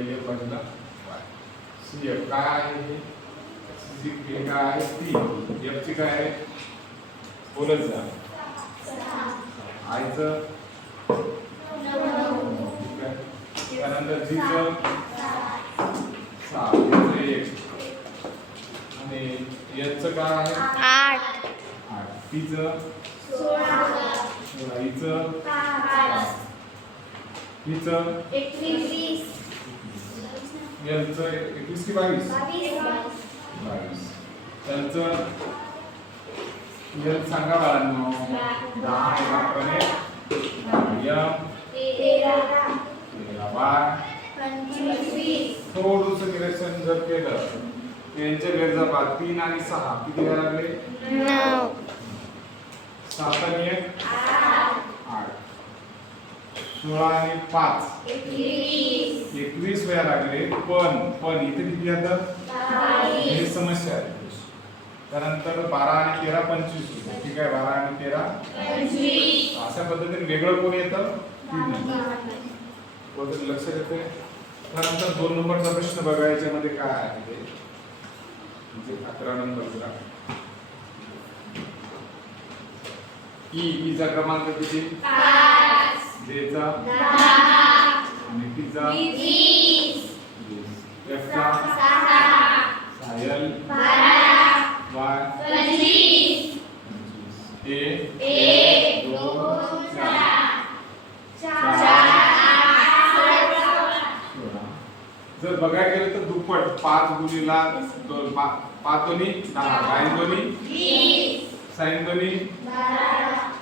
L F बाजूला Y. C F काय आहे हे? सी के काय आहे? 3. एफ ची काय आहे? बोलत जा. आय चं 9. ठीक आहे. त्यानंतर जी चं 6. याचं 1 आणि एच चं काय आहे? 8. टी चं 16. हिचं 5. हिचं 21. एल चं 21 की 22? 22. त्यांचं एल सांगा बाळांनो. 10 एकाप्रमाणे एम 13 बाय 25. थोडंसं निरीक्षण जर केलं यांच्या बेरजा पहा 3 आणि 6 किती वेळा लागले? 9. 7 आणि 1 8. 16 आणि 5 21 वेळा लागले. पण इथे किती येतं? ही समस्या आहे. त्यानंतर 12 आणि 13 25 होते. ठीक आहे. 12 आणि 13 25. अशा पद्धतीने वेगळं कोण येतं? लक्ष देते. त्यानंतर 2 नंबरचा प्रश्न बघा. याच्यामध्ये काय आहे ते म्हणजे 11 नंबरचा ईचा क्रमांक किती? 5. जेचा 10 आणि टीचा 20. एफचा 6. एल 12. वाय 25. ए 1 2 4 जर बघायला गेलं तर दुप्पट 5 गुणिला 2 5 दोन्ही 10 साइन दोन्ही 20 साइन दोन्ही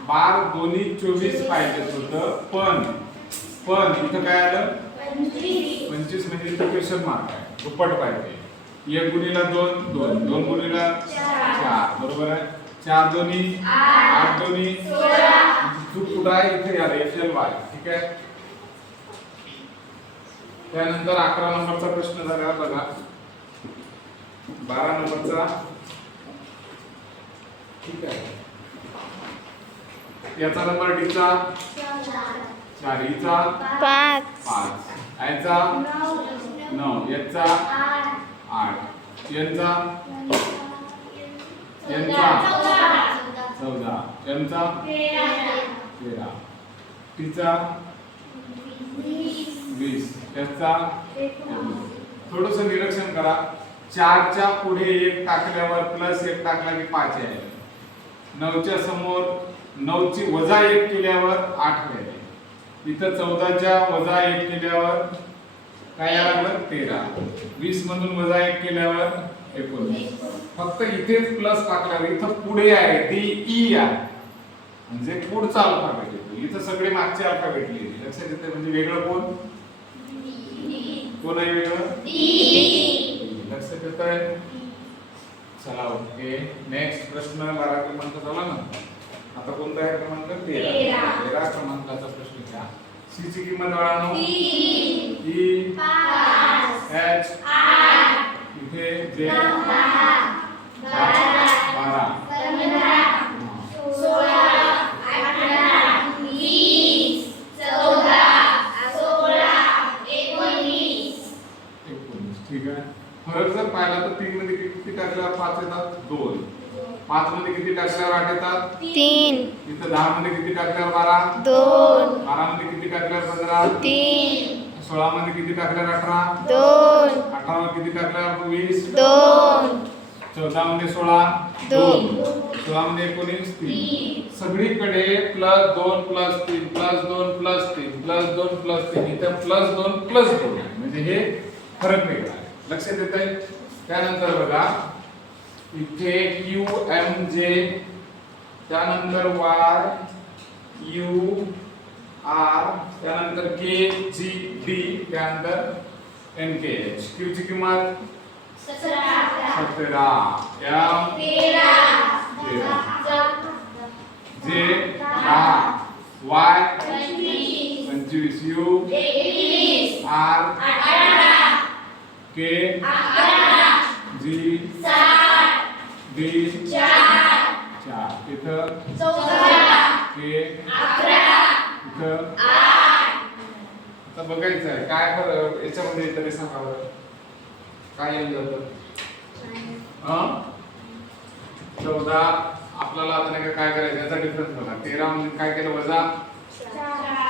12 दोन्ही 24 पाहिजे होतं. पण इथं काय आलं? 25 म्हणजे इथं क्वेश्चन मार्क आहे. दुप्पट पाहिजे. 1 गुणिला 2 2 2 गुणिला 4 बरोबर आहे. 4 दोन्ही 8 दोन्ही 16. चूक कुठं आहे? इथे आलं एल वाय. ठीक आहे. त्यानंतर 11 नंबरचा प्रश्न झाला बघा. 12 नंबरचा. ठीक आहे. याचा नंबर डीचा 4 ईचा 5 आयचा 9 याचा 8 यांचा 14 यांचा 13 टीचा 20 याचा. थोडंसं निरीक्षण करा. 4 च्या पुढे 1 टाकल्यावर प्लस 1 टाकला की 5 आहे. 9 च्या समोर 9 ची वजा 1 केल्यावर 8 आहे. इथं 14 च्या वजा 1 केल्यावर काय लागलं? 13. 20 मधून वजा 1 केल्यावर 19. फक्त इथेच प्लस टाकल्यावर इथं पुढे आहे डी ई आहे म्हणजे पुढचा अल्फाबेट येतो. इथं सगळे मागचे अल्फाबेट लिहिले. लक्षात येते. म्हणजे वेगळं कोण आहे? वेगळं डी. लक्षात येत आहे. चला ओके. नेक्स्ट प्रश्न 12 क्रमांक झाला ना. आता कोणता आहे क्रमांक? 13 क्रमांकाचा प्रश्न घ्या. सी ची किंमत बाळांनो 3 ई 5 एच 8 इथे जे 12 15 16 18 20 14 16 19. ठीक आहे. फरक जर पाहिला तर 3 मध्ये किती टाकल्यावर 5 येतात? 2. 5 मध्ये किती टाकल्यावर 8 येतात? 3. इथं 10 मध्ये किती टाकल्यावर 12? 2. 12 मध्ये किती टाकल्यावर 15? 3. 16 मध्ये किती टाकल्यावर 18? 2. 18 मध्ये किती टाकल्यावर 20? 2. 14 मध्ये 16 2. 16 मध्ये 19 3. सगळीकडे +2 +3 +2 +3 +2 +3 इथे +2 +2 म्हणजे हे फरक वेगळा आहे. लक्षात येत आहे. त्यानंतर बघा इथे क्यू एम जे त्यानंतर वाय यू आर त्यानंतर के जी डी त्यानंतर एन के एच. क्यू ची किंमत 17 M 13 J 10 Y 25 U 21 R 18 K 11 G 7 D 4 इथं 14 के 11 इथं 8 आता बघायचं आहे काय फरक याच्यामध्ये तरी सांगा बरं काय येऊन जातं. 14 आपल्याला आता नाही का काय करायचं याचा डिफरन्स बघा. 13 म्हणजे काय केलं वजा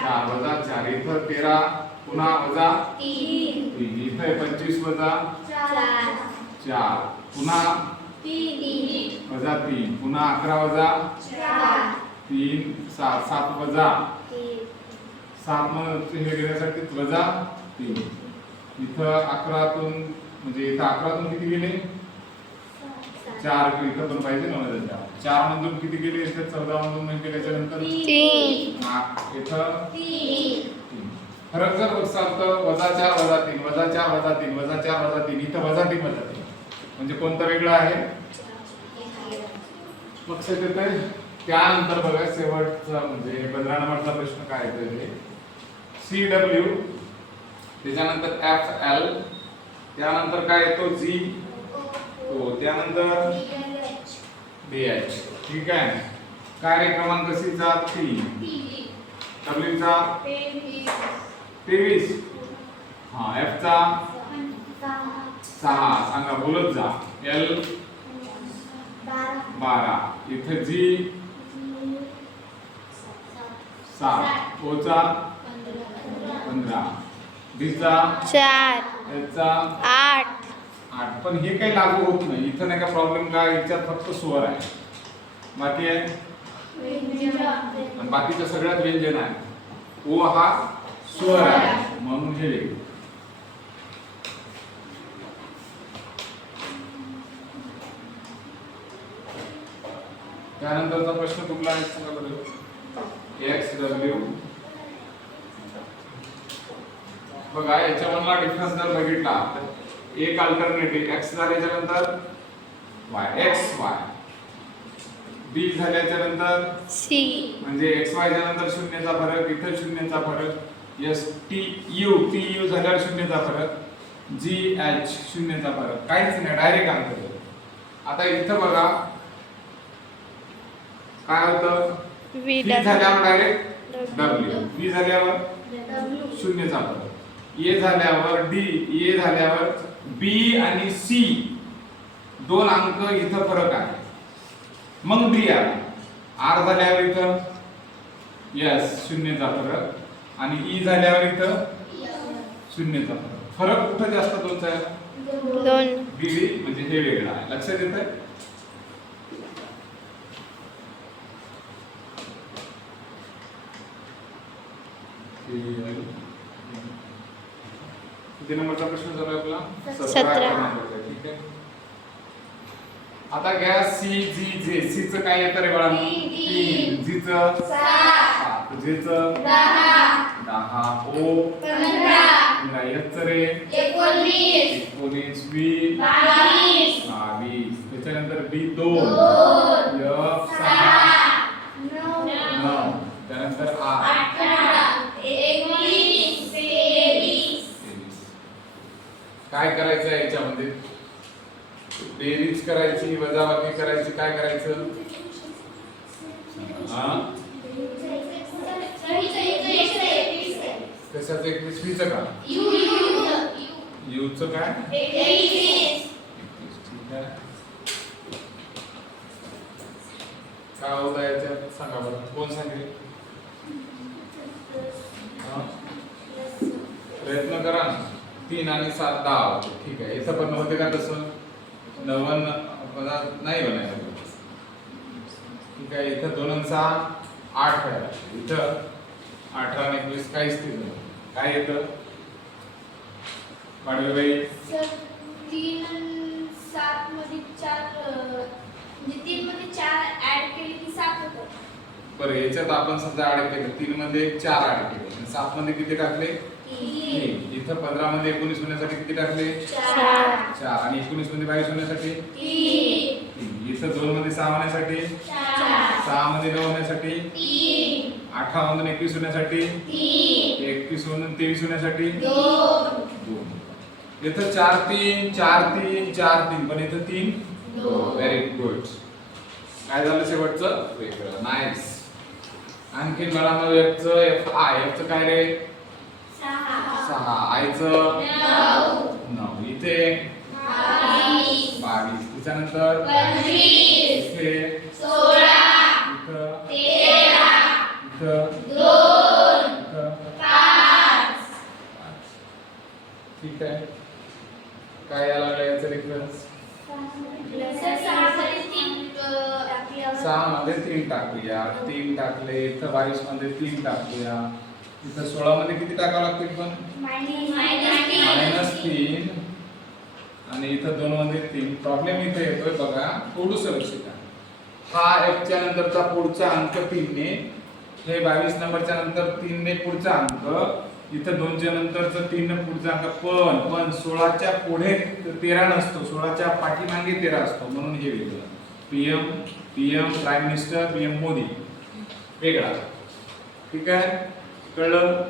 4 वजा 4 इथं 13 पुन्हा वजा 3 इथं 25 वजा 4 पुन्हा वजा 3 पुन्हा 11 वजा 3 7 वजा 7 मध्ये हे घेण्यासाठी वजा 3 इथं 11 तून म्हणजे इथं 11 तून किती गेले 4 इथं पण पाहिजे ना वजा 4 मधून किती गेले इथं 14 मधून म्हणजे त्याच्यानंतर 3 इथं 3 फरक जर बघसाल तर वजा 4 वजा 3 वजा 4 वजा 3 वजा 4 वजा 3 इथं वजा 3 वजा 3 म्हणजे कोणतं वेगळं आहे लक्षात येतंय. त्यानंतर बघा शेवटचा म्हणजे 15 नंबरचा प्रश्न काय येतोय CW त्याच्यानंतर FL त्यानंतर काय येतो GO त्यानंतर BH ठीक आहे. कार्य क्रमांक C चा 3 W चा 23 हा F चा 6 सांगा बोलत जा L 12 इथे G 7 O चा 15 D चा 4 H चा 8 पण हे काही लागू होत नाही इथं नाही का प्रॉब्लेम काय याच्यात फक्त स्वर आहे बाकी आहे आणि बाकीच्या सगळ्यात व्यंजन आहे. ओ हा स्वर आहे म्हणून हे वेगळं. त्यानंतरचा प्रश्न कुठला आहे सांगा बरं. XW बघा याच्यामधला डिफरन्स जर बघितला तर एक अल्टरनेटिव्ह x झाल्याच्या नंतर y x y b झाल्याच्या नंतर c म्हणजे x y च्या नंतर शून्याचा फरक इथं शून्याचा फरक s t u झाल्यावर शून्याचा फरक g h शून्याचा फरक काहीच नाही डायरेक्ट आन्सर. आता इथं बघा काय होतं v झाल्यावर डायरेक्ट w v झाल्यावर शून्याचा फरक ए झाल्यावर डी ए झाल्यावर बी आणि सी दोन अंक इथं फरक आहे मग डी आला आर झाल्यावर इथं यस शून्याचा फरक आणि ई झाल्यावर इथं शून्याचा फरक कुठे जास्त दोनचा आहे 2 डी म्हणजे हे वेगळं आहे लक्षात येतंय. किती नंबरचा प्रश्न चालू आहे आपला 17 ठीक आहे. आता घ्या सी जी जे सी चं काय येतं रे बाळा 3 जी चं 7 जे चं 10 ओ 15 एच चं रे 19 बी 22 त्याच्यानंतर बी 2 एफ 6 9 त्यानंतर आर 21 काय करायचं आहे याच्यामध्ये बेरीज करायची वजाबाकी करायची काय करायचं कशाचं 21 बी चं का यू चं काय 21 ठीक आहे. काय होतं याच्यात सांगा बरं कोण सांगेल प्रयत्न करा 3 आणि 7 10 होते ठीक आहे. इथं पण होते का तसं 90 नाही बनायचं ठीक आहे. इथं 2 आणि 6 8 आहे इथं 18 आणि 21 काहीच नाही काय येतं पाडवेबाई सर 3 आणि 7 मध्ये 4 म्हणजे 3 मध्ये 4 ऍड केले की 7 होतं. बरं याच्यात आपण समजा ऍड केलं 3 मध्ये 4 ऍड केले आणि 7 मध्ये किती टाकले 3 इथं 15 मध्ये 19 होण्यासाठी किती टाकले 4 आणि 19 मध्ये 22 होण्यासाठी 3 इथं 2 मध्ये 6 होण्यासाठी 6 मध्ये 9 होण्यासाठी 18 मधून 21 होण्यासाठी 21 मधून 23 होण्यासाठी 2 इथं 4 3 4 3 4 3 पण इथं 3 व्हेरी गुड. काय झालं शेवटचं वेगळं नाईस. आणखी मला एफ चं काय रे 6 6 आयचं 9 इथे 22 त्याच्यानंतर 25 इथे 16 इथं 13 इथं 2 इथं 5 ठीक आहे काय यायला लागलं याचं डिफरन्स सर 6 मध्ये 3 टाकले 6 मध्ये 3 टाकूया 3 टाकले इथं 22 मध्ये 3 टाकूया इथं 16 मध्ये किती टाकावं लागतील पण -3 आणि इथं 2 मध्ये 3 प्रॉब्लेम इथे येतोय बघा थोडंसं लक्ष द्या हा f च्या नंतरचा पुढचा अंक 3 ने हे 22 नंबरच्या नंतर 3 ने पुढचा अंक इथं 2 च्या नंतरचा 3 ने पुढचा अंक पण 16 च्या पुढे 13 नसतो 16 च्या पाठीमागे 13 असतो म्हणून हे वेगळं PM prime minister PM Modi वेगळा ठीक आहे कळलं